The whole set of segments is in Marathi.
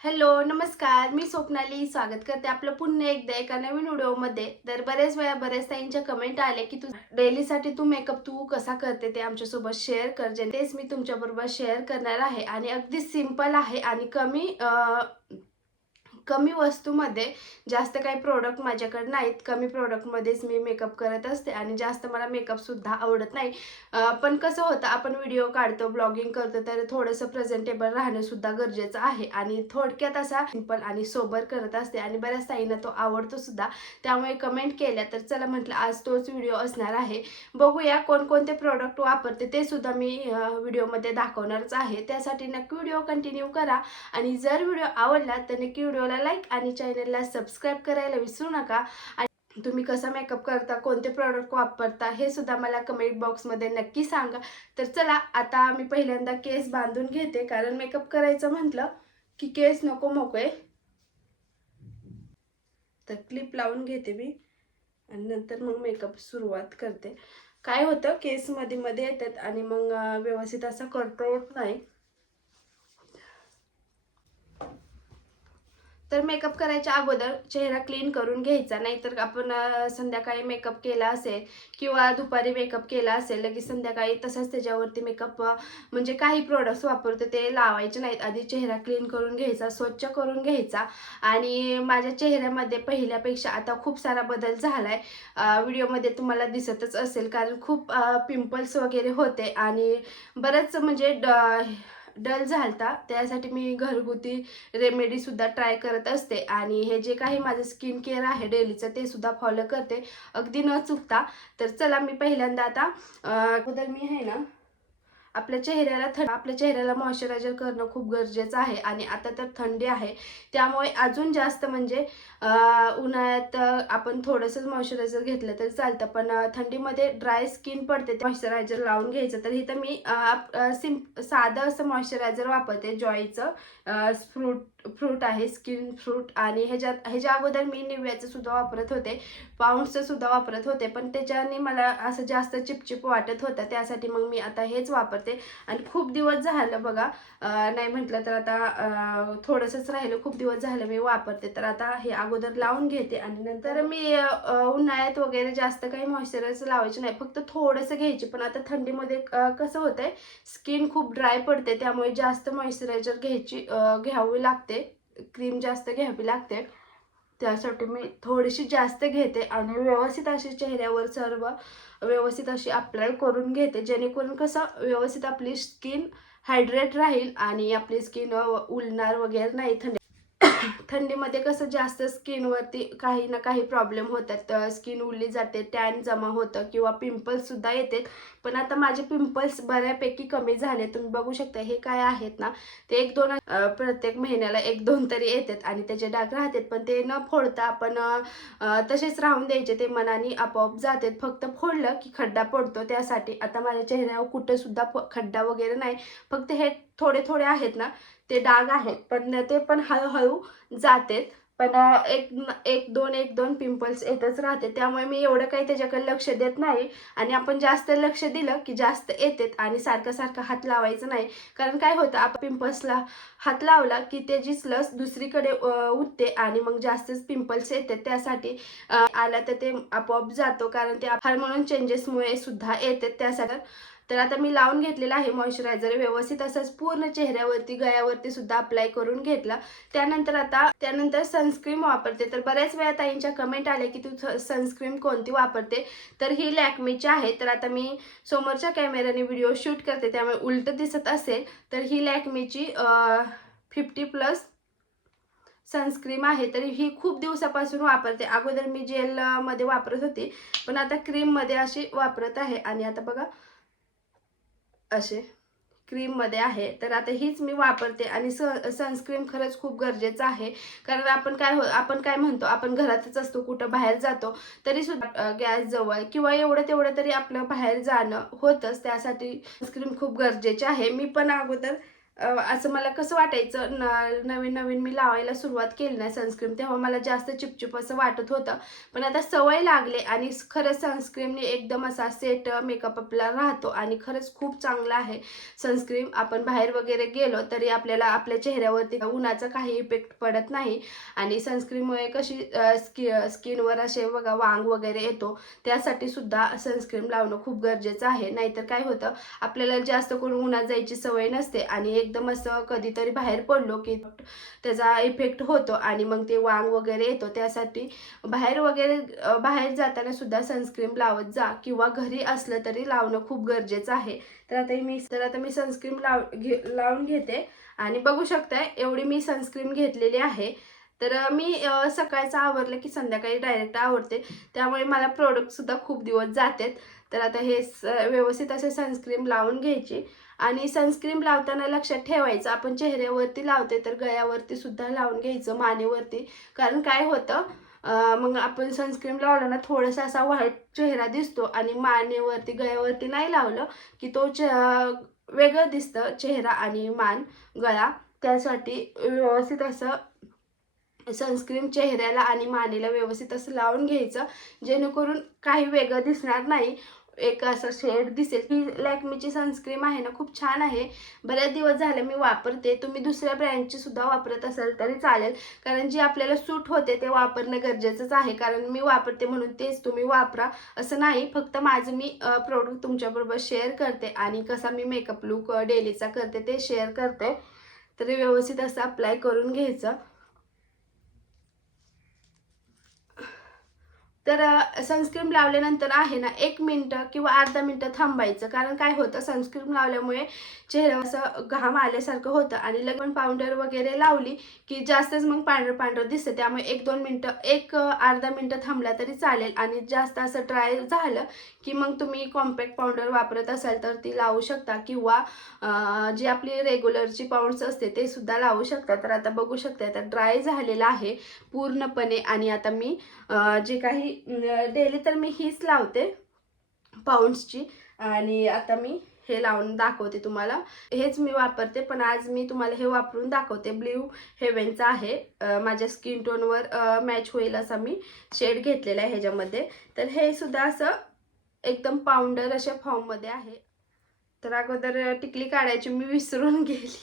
हॅलो नमस्कार. मी स्वप्नाली. स्वागत करते आपलं पुन्हा एकदा एका नवीन व्हिडिओमध्ये. तर बरेच वेळा बरेच ताईंच्या कमेंट आले की तू डेलीसाठी तू मेकअप तू कसा करते ते आमच्यासोबत शेअर कर. जे तेच मी तुमच्याबरोबर शेअर करणार आहे. आणि अगदी सिंपल आहे आणि कमी आ... कमी वस्तूमध्ये जास्त काही प्रोडक्ट माझ्याकडे नाहीत. कमी प्रोडक्टमध्येच मी मेकअप करत असते आणि जास्त मला मेकअपसुद्धा आवडत नाही. पण कसं होतं आपण व्हिडिओ काढतो ब्लॉगिंग करतो तर थोडंसं प्रेझेंटेबल राहणंसुद्धा गरजेचं आहे. आणि थोडक्यात असा सिंपल आणि सोबर करत असते आणि बऱ्याच ताईंना तो आवडतो सुद्धा. त्यामुळे कमेंट केल्या तर चला म्हटलं आज तोच व्हिडिओ असणार आहे. बघूया कोणकोणते प्रोडक्ट वापरते ते सुद्धा मी व्हिडिओमध्ये दाखवणारच आहे. त्यासाठी नक्की व्हिडिओ कंटिन्यू करा. आणि जर व्हिडिओ आवडला तर नक्की व्हिडिओला लाईक आणि चॅनलला सबस्क्राईब करायला विसरू नका. आणि तुम्ही कसा मेकअप करता कोणते प्रॉडक्ट वापरता हे सुद्धा मला कमेंट बॉक्समध्ये नक्की सांगा. तर चला आता मी पहिल्यांदा केस बांधून घेते कारण मेकअप करायचं म्हटलं की केस नको मोकळे. तर क्लिप लावून घेते मी आणि नंतर मग मेकअप सुरुवात करते. काय होतं केस मध्ये मध्ये येतात आणि मग व्यवस्थित असं कंट्रोल नाही. तर मेकअप करायच्या अगोदर चेहरा क्लीन करून घ्यायचा. नाहीतर आपण संध्याकाळी मेकअप केला असेल किंवा दुपारी मेकअप केला असेल लगेच संध्याकाळी तसंच त्याच्यावरती मेकअप म्हणजे काही प्रोडक्ट्स वापरतो ते लावायचे नाहीत. आधी चेहरा क्लीन करून घ्यायचा स्वच्छ करून घ्यायचा. आणि माझ्या चेहऱ्यामध्ये पहिल्यापेक्षा आता खूप सारा बदल झाला आहे व्हिडिओमध्ये तुम्हाला दिसतच असेल कारण खूप पिंपल्स वगैरे होते. आणि बरंच म्हणजे ड- डल झालता त्यासाठी मी घरगुती रेमेडीसुद्धा ट्राय करत असते. आणि हे जे काही माझं स्किन केअर आहे डेलीचं ते सुद्धा फॉलो करते. अगदी न चुकता. तर चला मी पहिल्यांदा आता अगोदर मी आहे ना आपल्या चेहऱ्याला थंड आपल्या चेहऱ्याला मॉइश्चरायझर करणं खूप गरजेचं आहे आणि आता तर थंडी आहे. त्यामुळे अजून जास्त म्हणजे उन्हाळ्यात आपण थोडंसंच मॉइश्चरायझर घेतलं तर चालतं. पण थंडीमध्ये ड्राय स्किन पडते मॉइश्चरायझर लावून घ्यायचं. तर इथं मी सिम साधं असं मॉइश्चरायझर वापरते जॉईचं फ्रूट फ्रूट आहे स्किन फ्रूट आणि ह्याच्यात ह्याच्या अगोदर मी निव्याचं सुद्धा वापरत होते पाऊंडचं सुद्धा वापरत होते पण त्याच्याने मला असं जास्त चिपचिप वाटत होतं त्यासाठी मग मी आता हेच वापरते. आणि खूप दिवस झालं बघा नाही म्हटलं तर आता थोडंसंच राहिलं खूप दिवस झालं मी वापरते. तर आता हे अगोदर लावून घेते आणि नंतर मी उन्हाळ्यात वगैरे जास्त काही मॉइश्चरायझर लावायचे नाही फक्त थोडंसं घ्यायचे. पण आता थंडीमध्ये अं, कसं होतंय स्किन खूप ड्राय पडते त्यामुळे जास्त मॉइश्चरायझर घ्यायची घ्यावी लागते. क्रीम जास्त घ्यावी लागते. त्यासाठी मी थोडीशी जास्त घेते आणि व्यवस्थित अशी चेहऱ्यावर सर्व व्यवस्थित अशी अप्लाय करून घेते. जेणेकरून कसं व्यवस्थित आपली स्किन हायड्रेट राहील आणि आपली स्किन उलणार वगैरे नाही थंडी थंडीमध्ये कसं जास्त स्किनवरती काही ना काही प्रॉब्लेम होतात. स्किन उरली जाते टॅन जमा होतं किंवा पिंपल्स सुद्धा येते. पण आता माझे पिंपल्स बऱ्यापैकी कमी झाले. तुम्ही बघू शकता हे काय आहेत ना ते एक दोन प्रत्येक महिन्याला एक दोन तरी येतात आणि त्याचे डाग राहतात पण ते न फोडता आपण तसेच राहून द्यायचे. ते मनाने आपोआप जातात. फक्त फोडलं की खड्डा पडतो त्यासाठी. आता माझ्या चेहऱ्यावर कुठं सुद्धा खड्डा वगैरे नाही. फक्त हे थोडे थोडे आहेत ना ते डाग आहेत. पण ते पण हळूहळू जातेत. पण एक एक दोन एक दोन पिंपल्स येतच राहते. त्यामुळे मी एवढं काही त्याच्याकडे लक्ष देत नाही. आणि आपण जास्त लक्ष दिलं की जास्त येतेत आणि सारखं सारखं हात लावायचं नाही. कारण काय होतं आपण पिंपल्सला हात लावला की त्याचीच लस दुसरीकडे उठते आणि मग जास्तच पिंपल्स येतात. त्यासाठी आला तर ते आपोआप जातो. कारण ते हार्मोन चेंजेसमुळे सुद्धा येतात. त्यासाठी तर आता मी लावून घेतलेला आहे मॉइश्चरायझर व्यवस्थित असंच पूर्ण चेहऱ्यावरती गळ्यावरती सुद्धा अप्लाय करून घेतला. त्यानंतर आता त्यानंतर सनस्क्रीम वापरते. तर बऱ्याच वेळा ताईंच्या कमेंट आल्या की तू सनस्क्रीम कोणती वापरते? तर ही लॅक्मीची आहे. तर आता मी समोरच्या कॅमेऱ्याने व्हिडिओ शूट करते. त्यामुळे उलट दिसत असेल. तर ही लॅक्मीची फिफ्टी प्लस सनस्क्रीम आहे. तर ही खूप दिवसापासून वापरते. अगोदर मी जेलमध्ये वापरत होती. पण आता क्रीममध्ये अशी वापरत आहे. आणि आता बघा असे क्रीममध्ये आहे. तर आता हीच मी वापरते आणि स सनस्क्रीम खरंच खूप गरजेचं आहे. कारण आपण काय हो आपण काय म्हणतो आपण घरातच असतो कुठं बाहेर जातो तरी सुद्धा गॅस जवळ किंवा एवढं तेवढं तरी आपलं बाहेर जाणं होतंच. त्यासाठी सनस्क्रीम खूप गरजेचे आहे. मी पण अगोदर असं मला कसं वाटायचं न नवीन नवीन मी लावायला सुरुवात केली ना सनस्क्रीम तेव्हा मला जास्त चिपचिप असं वाटत होतं. पण आता सवय लागले आणि खरंच सनस्क्रीमने एकदम असा सेट मेकअप आपला राहतो आणि खरंच खूप चांगला आहे. सनस्क्रीम आपण बाहेर वगैरे गेलो तरी आपल्याला आपल्या चेहऱ्यावरती उन्हाचा काही इफेक्ट पडत नाही. आणि सनस्क्रीममुळे कशी स्कि स्किनवर असे बघा वांग वगैरे येतो त्यासाठी सुद्धा सनस्क्रीम लावणं खूप गरजेचं आहे. नाहीतर काय होतं आपल्याला जास्त करून उन्हात जायची सवय नसते आणि एकदम असं कधीतरी बाहेर पडलो की त्याचा इफेक्ट होतो आणि मग ते वांग वगैरे येतो. त्यासाठी बाहेर वगैरे बाहेर जाताना सुद्धा सनस्क्रीम लावत जा किंवा घरी असलं तरी लावणं खूप गरजेचं आहे. तर आता मी तर आता मी सनस्क्रीम लाव घे लावून घेते आणि बघू शकताय एवढी मी सनस्क्रीम घेतलेली आहे. तर मी सकाळचं आवरलं की संध्याकाळी डायरेक्ट आवडते त्यामुळे मला प्रोडक्टसुद्धा खूप दिवस जातात. तर आता हे स व्यवस्थित असे सनस्क्रीम लावून घ्यायची. आणि सनस्क्रीम लावताना लक्षात ठेवायचं. आपण चेहऱ्यावरती लावते तर गळ्यावरती सुद्धा लावून घ्यायचं मानेवरती. कारण काय होतं मग आपण सनस्क्रीम लावलं थोडासा असा व्हाईट चेहरा दिसतो आणि मानेवरती गळ्यावरती नाही लावलं की तो चे वेगळं दिसतं चेहरा आणि मान गळा. त्यासाठी व्यवस्थित असं सनस्क्रीम चेहऱ्याला आणि मानेला व्यवस्थित असं लावून घ्यायचं. जेणेकरून काही वेगळं दिसणार नाही. एक असं शेड दिसेल. ही लॅकमीची सनस्क्रीम आहे ना खूप छान आहे. बऱ्याच दिवस झाले मी वापरते. तुम्ही दुसऱ्या ब्रँडची सुद्धा वापरत असाल तरी चालेल. कारण जी आपल्याला सूट होते ते वापरणं गरजेचंच आहे. कारण मी वापरते म्हणून तेच तुम्ही वापरा. असं नाही फक्त माझं मी प्रोडक्ट तुमच्याबरोबर शेअर करते आणि कसा मी मेकअप लुक डेलीचा करते ते शेअर करते. तरी व्यवस्थित असं अप्लाय करून घ्यायचं. तर सनस्क्रीम लावल्यानंतर आहे ना एक मिनटं किंवा अर्धा मिनटं थांबायचं. कारण काय होतं सनस्क्रीम लावल्यामुळे चेहरा असं घाम आल्यासारखं होतं आणि लगन पावडर वगैरे लावली की जास्तच मग पांढरं पांढरं दिसतं. त्यामुळे एक दोन मिनटं एक अर्धा मिनटं थांबला तरी चालेल आणि जास्त असं ड्राय झालं की मग तुम्ही कॉम्पॅक्ट पावडर वापरत असाल तर ती लावू शकता किंवा जी आपली रेग्युलरची पाऊंड्स असते ते सुद्धा लावू शकता. तर आता बघू शकता आता ड्राय झालेलं आहे पूर्णपणे आणि आता मी जे काही डेली तर मी हीच लावते पाऊंड्सची आणि आता मी हे लावून दाखवते तुम्हाला. हेच मी वापरते पण आज मी तुम्हाला हे वापरून दाखवते. ब्ल्यू हेवेनचा आहे. माझ्या स्किन टोनवर मॅच होईल असा मी शेड घेतलेला आहे ह्याच्यामध्ये. तर हे सुद्धा असं एकदम पावडर अशा फॉर्ममध्ये आहे. तर अगोदर टिकली काढायची मी विसरून गेली.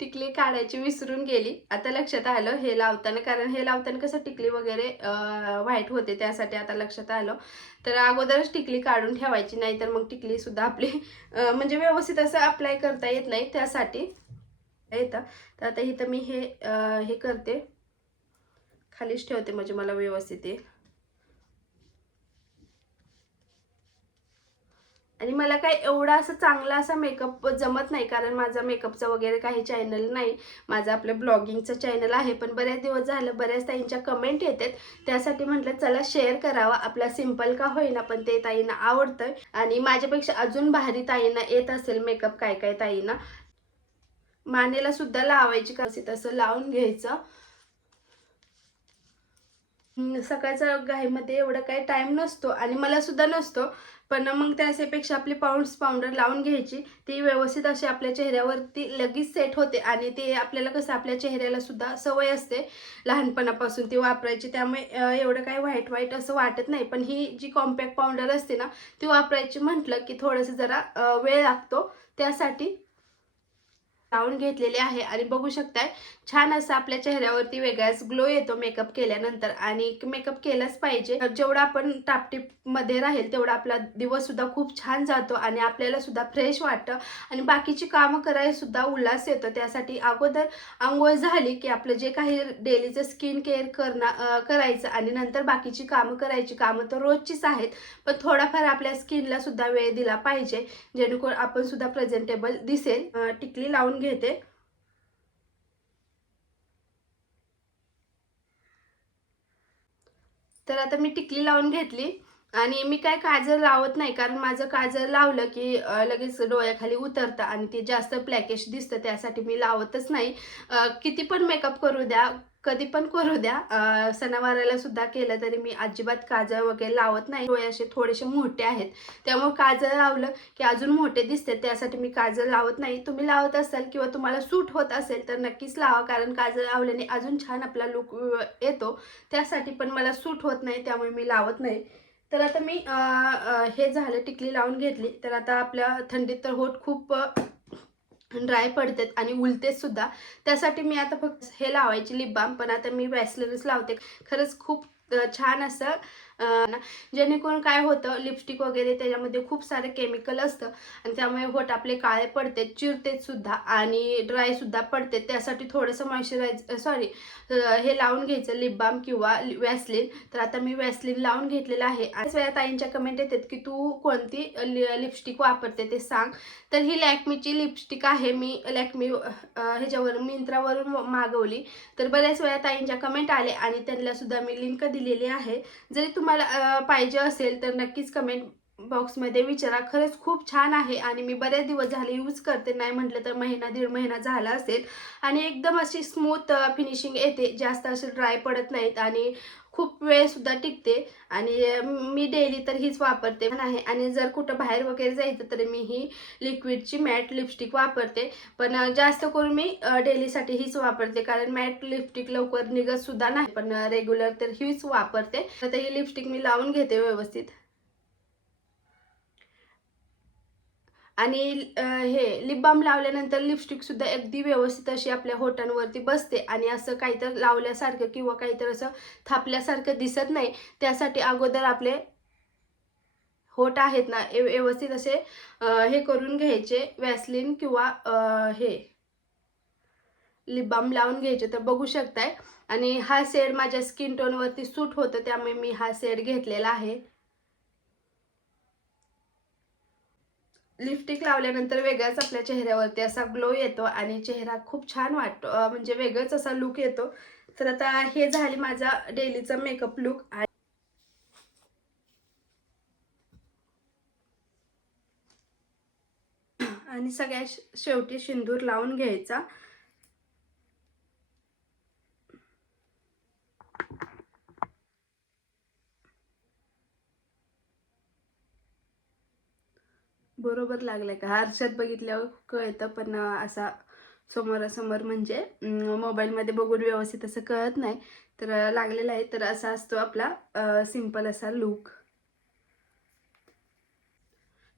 टिकली काढायची विसरून गेली. आता लक्षात आलं हे लावताना कारण हे लावताना कसं टिकली वगैरे व्हाईट होते त्यासाठी आता लक्षात आलं. तर अगोदरच टिकली काढून ठेवायची नाही तर मग टिकली सुद्धा आपली म्हणजे व्यवस्थित असं अप्लाय करता येत नाही त्यासाठी. येतं. तर आता इथं मी हे हे करते. खालीच ठेवते म्हणजे मला व्यवस्थित येईल आणि मला काय एवढा असं चांगला असा मेकअप जमत नाही कारण माझा मेकअपचा वगैरे काही चॅनल नाही. माझं आपलं ब्लॉगिंगचं चॅनल आहे पण बऱ्याच दिवस झालं बऱ्याच ताईंच्या कमेंट येतात. त्यासाठी म्हटलं चला शेअर करावा आपला सिंपल का होईना पण ते ताईंना आवडतं आणि माझ्यापेक्षा अजून भारी ताईंना येत असेल मेकअप काय काय ताईंना. मानेला सुद्धा लावायची कशी तसं लावून घ्यायचं. सकाळच्या घाईमध्ये एवढा काही टाईम नसतो आणि मला सुद्धा नसतो. पण मग त्याच्यापेक्षा आपली पाऊंड्स पावडर लावून घ्यायची. ती व्यवस्थित अशी आपल्या चेहऱ्यावरती लगेच सेट होते आणि ते आपल्याला कसं आपल्या चेहऱ्याला सुद्धा सवय असते लहानपणापासून ती वापरायची. त्यामुळे एवढं काही व्हाईट व्हाईट असं वाटत नाही. पण ही जी कॉम्पॅक्ट पावडर असते ना ती वापरायची म्हटलं की थोडंसं जरा वेळ लागतो. त्यासाठी लावून घेतलेले आहे. आणि बघू शकताय छान असं आपल्या चेहऱ्यावरती वेगळाच ग्लो येतो मेकअप केल्यानंतर. आणि मेकअप केलाच पाहिजे. जेवढा आपण टापटीपमध्ये राहील तेवढा आपला दिवस सुद्धा खूप छान जातो आणि आपल्याला सुद्धा फ्रेश वाटतं. आणि बाकीची कामं करायला सुद्धा उल्हास येतो. त्यासाठी अगोदर आंघोळ झाली की आपलं जे काही डेलीचं स्किन केअर करणं करायचं आणि नंतर बाकीची कामं करायची. कामं तर रोजचीच आहेत पण थोडाफार आपल्या स्किनला सुद्धा वेळ दिला पाहिजे. जेणेकरून आपण सुद्धा प्रेझेंटेबल दिसेल. टिकली लावून घेते. तर आता मी टिकली लावून घेतली. आणि मी काय काजळ लावत नाही कारण माझं काजळ लावलं की लगेच डोळ्याखाली उतरतं आणि ते जास्त प्लॅकेश दिसतं त्यासाठी मी लावतच नाही. किती पण मेकअप करू द्या कधी पण करू द्या. सणावाराला सुद्धा केलं तरी मी अजिबात काजळ वगैरे लावत नाही. डोळे असे थोडेसे मोठे आहेत. त्यामुळे काजळ लावलं की अजून मोठे दिसते. त्यासाठी मी काजळ लावत नाही. तुम्ही लावत असाल किंवा तुम्हाला सूट होत असेल तर नक्कीच लावा. कारण काजळ लावल्याने अजून छान आपला लुक येतो. त्यासाठी पण मला सूट होत नाही. त्यामुळे मी लावत नाही. तर आता मी हे झालं टिकली लावून घेतली. तर आता आपल्या थंडीत तर होत खूप ड्राय पडतात आणि उलतेत सुद्धा. त्यासाठी मी आता फक्त हे लावायची लिप बाम पण आता मी वॅसलिनच लावते. खरंच खूप छान असं जेणेकरून काय होतं लिपस्टिक वगैरे त्याच्यामध्ये खूप सारे केमिकल असतं आणि त्यामुळे होठ आपले काळे पडते चिरतेत सुद्धा आणि ड्राय सुद्धा पडते. त्यासाठी थोडंसं मॉइश्चरायज सॉरी हे लावून घ्यायचं लिप बाम किंवा वॅसलिन तर आता मी वॅसलिन लावून घेतलेलं आहे. आणि वेळा ताईंच्या कमेंट येतात की तू कोणती लिपस्टिक वापरते ते सांग. तर ही लॅक्मीची लिपस्टिक आहे. मी लॅक्मी ह्याच्यावर मिंत्रावरून मागवली. तर बऱ्याच वेळा ताईंच्या कमेंट आले आणि त्यांना सुद्धा मी लिंक दिलेली आहे. जरी तुम्हाला पाहिजे असेल तर नक्कीच कमेंट बॉक्समध्ये विचारा. खरंच खूप छान आहे आणि मी बरेच दिवस झाले यूज करते. नाही म्हटलं तर महिना दीड महिना झाला असेल. आणि एकदम अशी स्मूथ फिनिशिंग येते. जास्त असे ड्राय पडत नाहीत आणि खूप वेळसुद्धा टिकते. आणि मी डेली तर हीच वापरते. पण आहे आणि जर कुठं बाहेर वगैरे जायचं तर मी ही लिक्विडची मॅट लिपस्टिक वापरते. पण जास्त करून मी डेलीसाठी हीच वापरते. कारण मॅट लिपस्टिक लवकर निघत सुद्धा नाही. पण रेग्युलर तर हीच वापरते. तर ही लिपस्टिक मी लावून घेते व्यवस्थित. आणि हे लिप बाम लावल्यानंतर लिपस्टिक सुद्धा अगदी व्यवस्थित अशी आपल्या होटांवरती बसते. आणि असं काहीतर लावल्यासारखं किंवा काहीतर असं थापल्यासारखं दिसत नाही. त्यासाठी अगोदर आपले होट आहेत ना व्यवस्थित असे हे करून घ्यायचे. वॅसलिन किंवा हे लिप बाम लावून घ्यायचे. तर बघू शकताय. आणि हा सेड माझ्या स्किन टोनवरती सूट होतं त्यामुळे मी हा सेड घेतलेला आहे. लिपस्टिक लावल्यानंतर वेगळाच आपल्या चेहऱ्यावरती असा ग्लो येतो आणि चेहरा खूप छान वाटतो. म्हणजे वेगळाच असा लुक येतो. तर आता हे झाले माझा डेलीचा मेकअप लुक आणि सगळ्या शेवटी सिंदूर लावून घ्यायचा. बरोबर लागलं आहे का आरशात बघितल्यावर कळतं पण असा समोरासमोर म्हणजे मोबाईलमध्ये बघून व्यवस्थित असं कळत नाही. तर लागलेलं लागलेला आहे. तर असा असतो आपला सिंपल असा लुक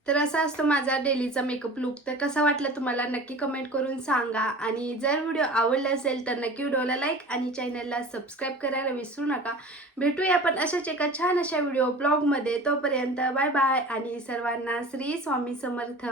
तर असा असतो माझा डेलीचा मेकअप लुक. तर कसा वाटला तुम्हाला नक्की कमेंट करून सांगा. आणि जर व्हिडिओ आवडला असेल तर नक्की व्हिडिओला लाईक आणि चॅनलला सबस्क्राईब करायला विसरू नका. भेटूया आपण अशाच एका छान अशा व्हिडिओ ब्लॉगमध्ये तोपर्यंत बाय बाय आणि सर्वांना श्री स्वामी समर्थ.